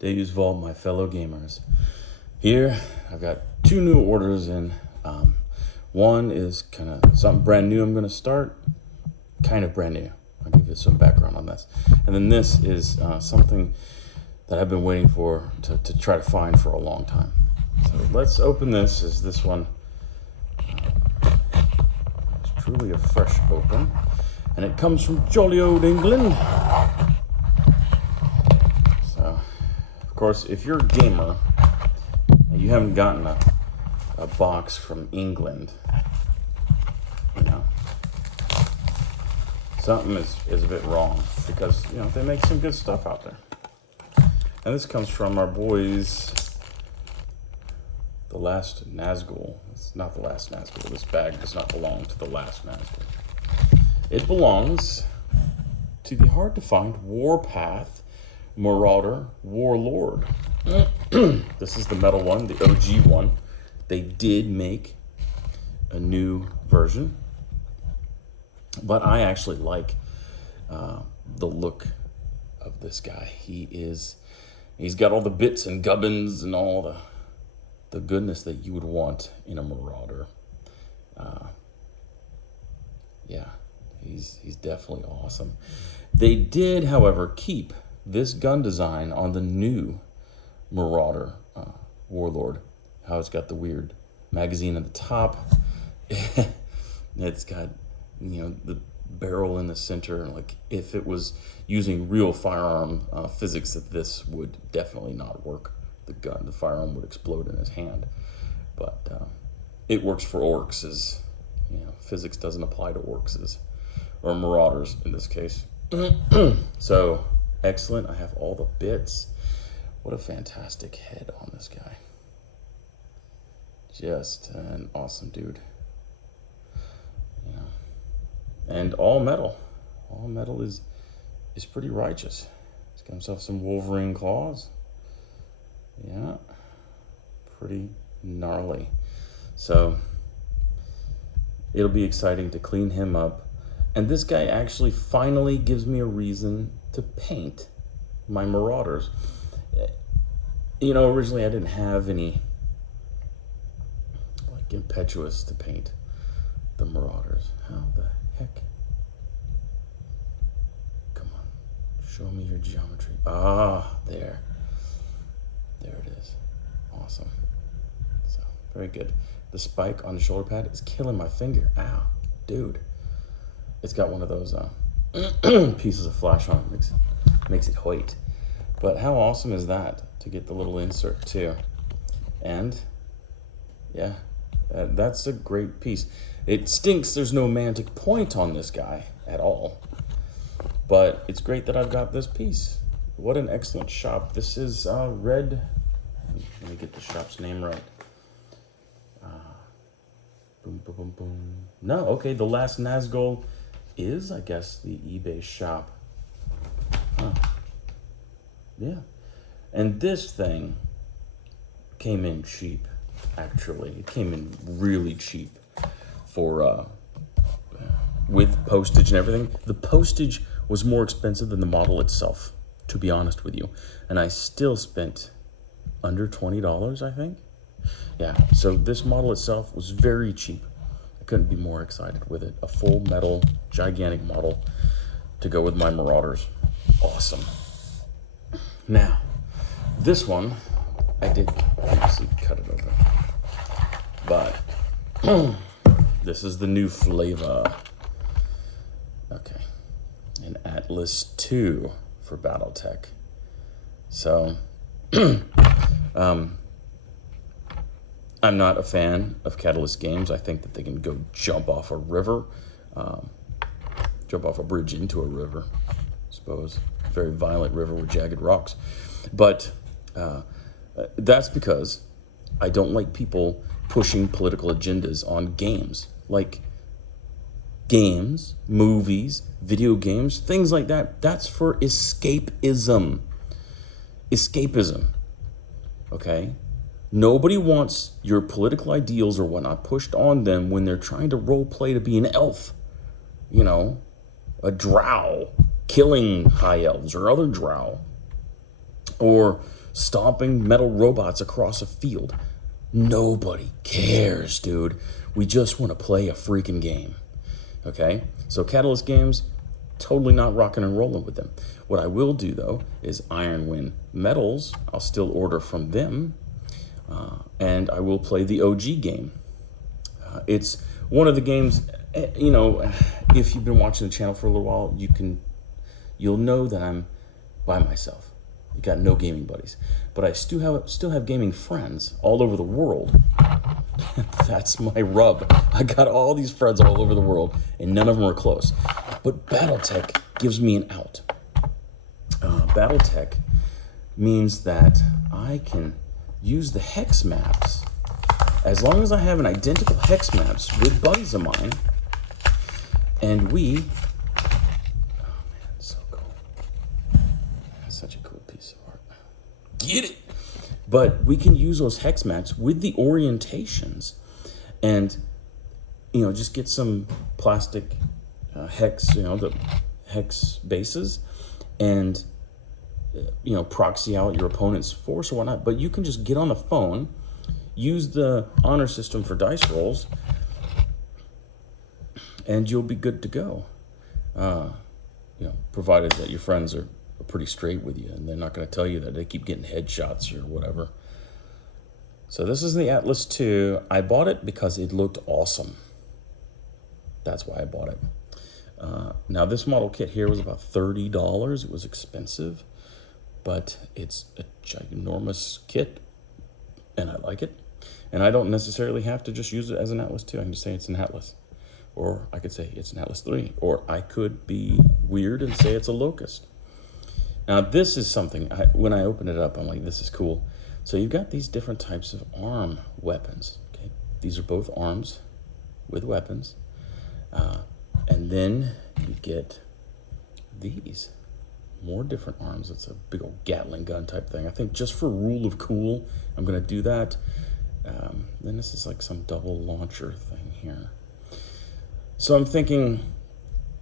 Deus Vault, my fellow gamers. Here, I've got two new orders in. One is kind of something brand new I'm going to start. Kind of brand new. I'll give you some background on this. And then this is something that I've been waiting for to try to find for a long time. So let's open this. Is this one it's truly a fresh open. And it comes from jolly old England. So, of course, if you're a gamer and you haven't gotten a box from England, you know, something is a bit wrong, because, you know, they make some good stuff out there. And this comes from our boys, the Last Nazgul. It's not the Last Nazgul. This bag does not belong to the Last Nazgul. It belongs to the hard-to-find Warpath Marauder Warlord. This is the metal one, the OG one. They did make a new version, but I actually like the look of this guy. He's got all the bits and gubbins and all the goodness that you would want in a Marauder. Yeah. He's definitely awesome. They did, however, keep this gun design on the new Marauder Warlord. How it's got the weird magazine at the top. It's got, you know, the barrel in the center. Like, if it was using real firearm physics, that this would definitely not work. The firearm would explode in his hand. But it works for orcs. You know, physics doesn't apply to orcs. Or marauders in this case. So excellent. I have all the bits. What a fantastic head on this guy. Just an awesome dude. You know, and all metal. All metal is pretty righteous. He's got himself some Wolverine claws. Yeah, pretty gnarly. So it'll be exciting to clean him up. And this guy actually finally gives me a reason to paint my Marauders. You know, originally I didn't have any like impetuous to paint the Marauders. How the heck? Come on, show me your geometry. Ah, there it is. Awesome. So very good. The spike on the shoulder pad is killing my finger. Ow, dude. It's got one of those pieces of flash on it, makes it white. But how awesome is that, to get the little insert too? And yeah, that's a great piece. It stinks there's no Mantic point on this guy at all, but it's great that I've got this piece. What an excellent shop. This is red. Let me get the shop's name right. Boom, boom, boom, boom. No, okay, the Last Nazgul is, I guess, the eBay shop. Huh. Yeah. And this thing came in cheap, actually. It came in really cheap for, with postage and everything. The postage was more expensive than the model itself, to be honest with you. And I still spent under $20, I think. Yeah, so this model itself was very cheap. Couldn't be more excited with it. A full metal, gigantic model to go with my Marauders. Awesome. Now, this one, I did obviously cut it open, but this is the new flavor. Okay, an Atlas 2 for BattleTech. So, I'm not a fan of Catalyst games. I think that they can go jump off a river, jump off a bridge into a river, I suppose. Very violent river with jagged rocks. But that's because I don't like people pushing political agendas on games. Like games, movies, video games, things like that. That's for escapism. Escapism, okay? Nobody wants your political ideals or whatnot pushed on them when they're trying to role play to be an elf. You know, a drow killing high elves or other drow. Or stomping metal robots across a field. Nobody cares, dude. We just want to play a freaking game. Okay? So Catalyst Games, totally not rocking and rolling with them. What I will do, though, is Ironwind Metals. I'll still order from them. And I will play the OG game. It's one of the games, you know, if you've been watching the channel for a little while, you'll know that I'm by myself. I got no gaming buddies, but I still have gaming friends all over the world. That's my rub. I got all these friends all over the world, and none of them are close. But BattleTech gives me an out. BattleTech means that I can use the hex maps as long as I have an identical hex maps with buddies of mine, and we. Such a cool piece of art. Get it? But we can use those hex maps with the orientations and, you know, just get some plastic hex, you know, the hex bases and, you know, proxy out your opponent's force or whatnot. But you can just get on the phone, use the honor system for dice rolls, and you'll be good to go. You know, provided that your friends are pretty straight with you and they're not going to tell you that they keep getting headshots or whatever. So this is the Atlas II. I bought it because it looked awesome. That's why I bought it. Now this model kit here was about $30. It was expensive, but it's a ginormous kit and I like it. And I don't necessarily have to just use it as an Atlas II. I can just say it's an Atlas. Or I could say it's an Atlas III. Or I could be weird and say it's a Locust. Now this is something, when I open it up, I'm like, this is cool. So you've got these different types of arm weapons. Okay, these are both arms with weapons. And then you get these, more different arms. It's a big old Gatling gun type thing. I think just for rule of cool, I'm gonna do that. Then this is like some double launcher thing here. So I'm thinking,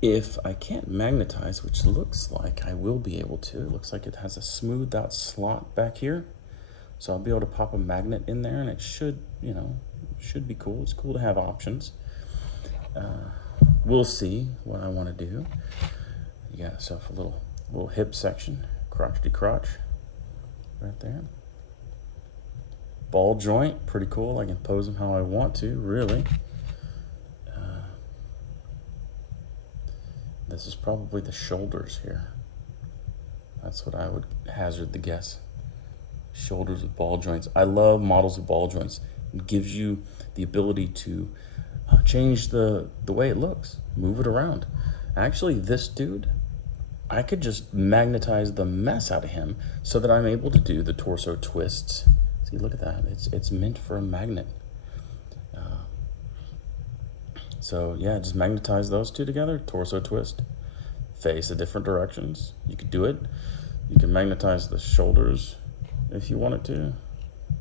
if I can't magnetize, which looks like I will be able to, it looks like it has a smoothed out slot back here. So I'll be able to pop a magnet in there and it should, you know, should be cool. It's cool to have options. We'll see what I want to do. You got yourself a little hip section, crotchety crotch, right there. Ball joint, pretty cool. I can pose them how I want to, really. This is probably the shoulders here. That's what I would hazard the guess. Shoulders with ball joints. I love models with ball joints. It gives you the ability to change the way it looks, move it around. Actually, this dude, I could just magnetize the mess out of him so that I'm able to do the torso twists. See, look at that. It's meant for a magnet. So yeah, just magnetize those two together, torso twist, face in different directions. You could do it. You can magnetize the shoulders if you wanted to.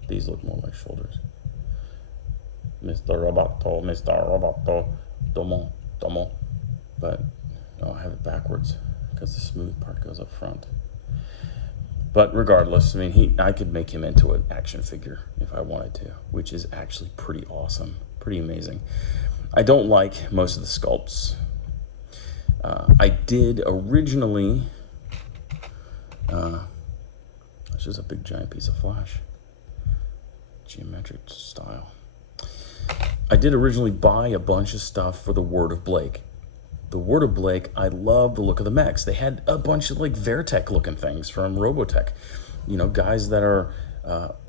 These look more like shoulders. Mr. Roboto, domo. But I'll have it backwards because the smooth part goes up front. But regardless, I mean, I could make him into an action figure if I wanted to, which is actually pretty awesome, pretty amazing. I don't like most of the sculpts. I did originally, it's just a big giant piece of flash, geometric style. I did originally buy a bunch of stuff for the Word of Blake. The Word of Blake, I love the look of the mechs. They had a bunch of like Veritech looking things from Robotech. You know, guys that are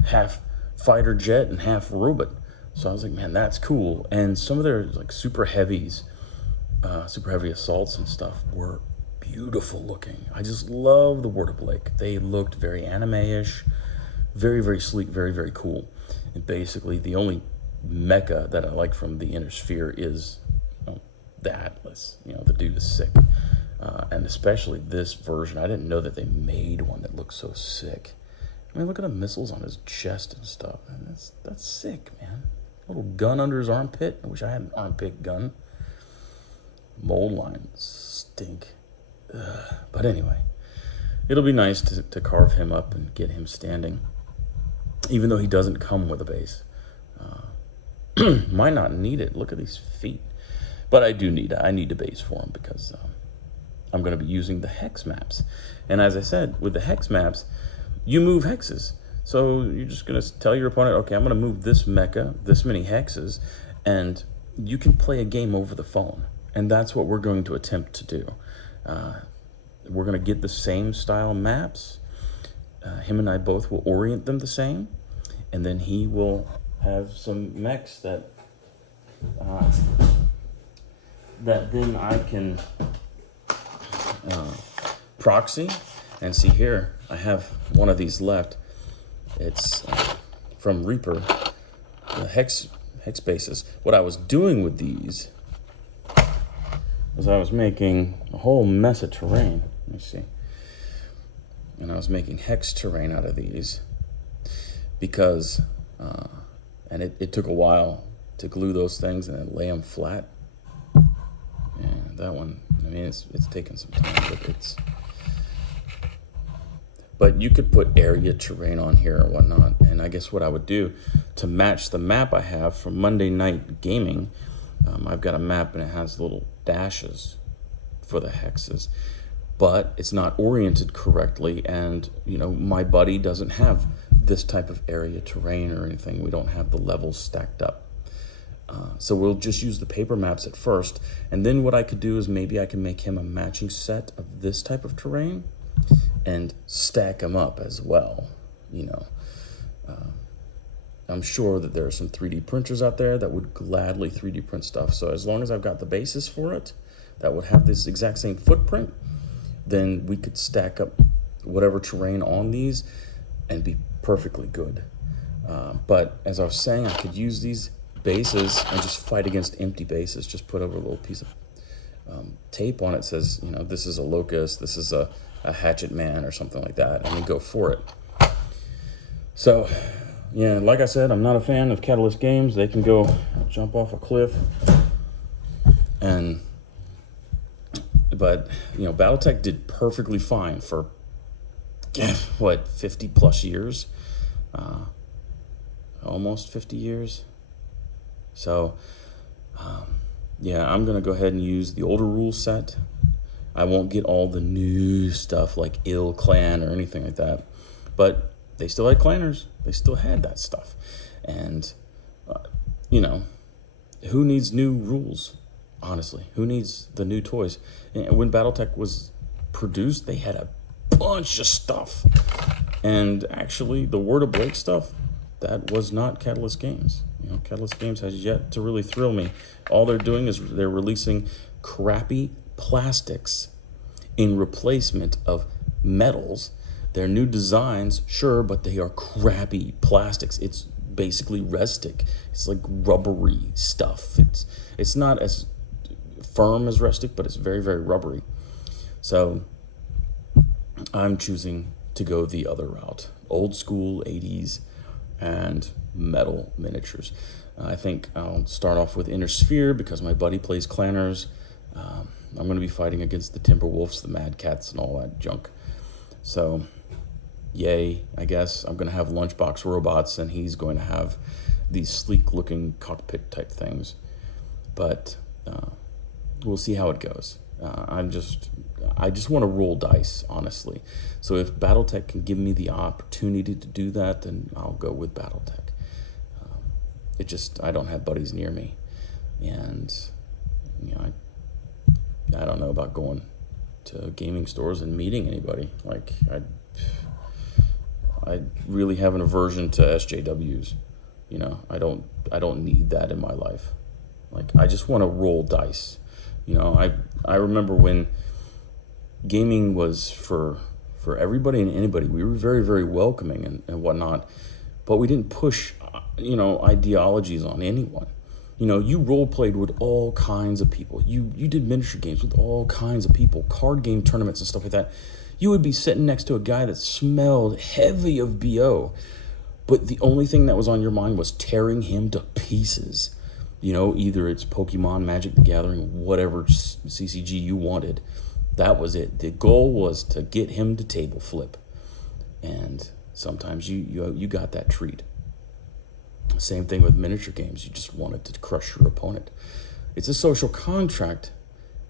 half fighter jet and half robot. So I was like, man, that's cool. And some of their like super heavy assaults and stuff were beautiful looking. I just love the Word of Blake. They looked very anime-ish, very, very sleek, very, very cool. And basically the only mecha that I like from the Inner Sphere is the Atlas. You know, the dude is sick. And especially this version. I didn't know that they made one that looked so sick. I mean, look at the missiles on his chest and stuff. Man, that's sick, man. Little gun under his armpit. I wish I had an armpit gun. Mold lines stink. Ugh. But anyway, it'll be nice to carve him up and get him standing, even though he doesn't come with a base. Might not need it. Look at these feet. But I need a base for him because I'm going to be using the hex maps. And as I said, with the hex maps, you move hexes. So you're just going to tell your opponent, okay, I'm going to move this mecha, this many hexes, and you can play a game over the phone. And that's what we're going to attempt to do. We're going to get the same style maps. Him and I both will orient them the same. And then he will have some mechs that then I can proxy. And see here, I have one of these left. It's from Reaper, the hex bases. What I was doing with these was I was making a whole mess of terrain. Let me see. And I was making hex terrain out of these because, and it took a while to glue those things and then lay them flat. Yeah, that one, I mean, it's taken some time, but you could put area terrain on here or whatnot. And I guess what I would do to match the map I have from Monday Night Gaming, I've got a map and it has little dashes for the hexes, but it's not oriented correctly. And, you know, my buddy doesn't have this type of area terrain or anything. We don't have the levels stacked up. So we'll just use the paper maps at first. And then what I could do is maybe I can make him a matching set of this type of terrain and stack them up as well. You know, I'm sure that there are some 3D printers out there that would gladly 3D print stuff. So as long as I've got the basis for it that would have this exact same footprint, then we could stack up whatever terrain on these and be perfectly good. But as I was saying, I could use these bases and just fight against empty bases. Just put over a little piece of tape on it, says, you know, this is a locust, this is a hatchet man or something like that, and then go for it. So yeah, like I said, I'm not a fan of Catalyst games. They can go jump off a cliff, but you know, BattleTech did perfectly fine for what, 50 plus years, almost 50 years. So yeah, I'm gonna go ahead and use the older rule set. I won't get all the new stuff like Ill Clan or anything like that, but they still had clanners. They still had that stuff. And you know, who needs new rules? Honestly, who needs the new toys? And when BattleTech was produced, they had a bunch of stuff. And actually, the Word of Blake stuff, that was not Catalyst Games. You know, Catalyst Games has yet to really thrill me. All they're doing is they're releasing crappy plastics in replacement of metals. They're new designs, sure, but they are crappy plastics. It's basically Restic. It's like rubbery stuff. It's not as firm as Restic, but it's very, very rubbery. So I'm choosing to go the other route. Old school 80s and metal miniatures. I think I'll start off with Inner Sphere because my buddy plays clanners. I'm going to be fighting against the Timberwolves, the Mad Cats, and all that junk. So, yay, I guess. I'm going to have lunchbox robots, and he's going to have these sleek-looking cockpit-type things. But we'll see how it goes. I just want to roll dice, honestly. So if BattleTech can give me the opportunity to do that, then I'll go with BattleTech. I don't have buddies near me, and you know, I don't know about going to gaming stores and meeting anybody. Like I really have an aversion to SJWs. You know, I don't need that in my life. Like, I just want to roll dice. You know, I remember when gaming was for everybody and anybody. We were very, very welcoming and whatnot, but we didn't push, you know, ideologies on anyone. You know, you role played with all kinds of people. You did miniature games with all kinds of people, card game tournaments and stuff like that. You would be sitting next to a guy that smelled heavy of BO, but the only thing that was on your mind was tearing him to pieces. You know, either it's Pokemon, Magic the Gathering, whatever CCG you wanted. That was it. The goal was to get him to table flip. And sometimes you got that treat. Same thing with miniature games. You just wanted to crush your opponent. It's a social contract,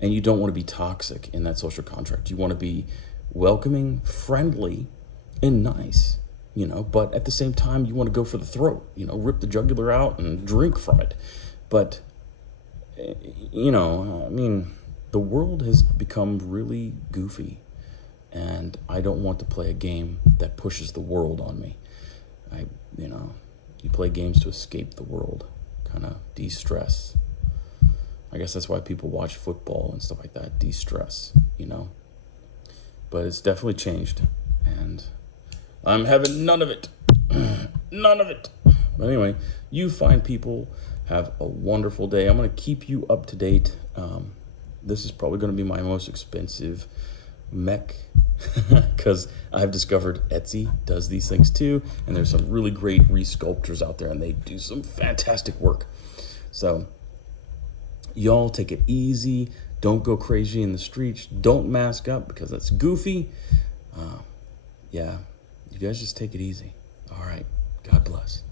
and you don't want to be toxic in that social contract. You want to be welcoming, friendly, and nice, but at the same time, you want to go for the throat, rip the jugular out and drink from it. But, the world has become really goofy, and I don't want to play a game that pushes the world on me. You play games to escape the world, kind of de-stress. I guess that's why people watch football and stuff like that, de-stress, But it's definitely changed, and I'm having none of it. None of it. But anyway, you fine people, have a wonderful day. I'm going to keep you up to date. This is probably going to be my most expensive mech because I've discovered Etsy does these things too, and there's some really great resculptors out there, and they do some fantastic work. So y'all take it easy. Don't go crazy in the streets. Don't mask up because that's goofy. Yeah, you guys just take it easy. All right. God bless.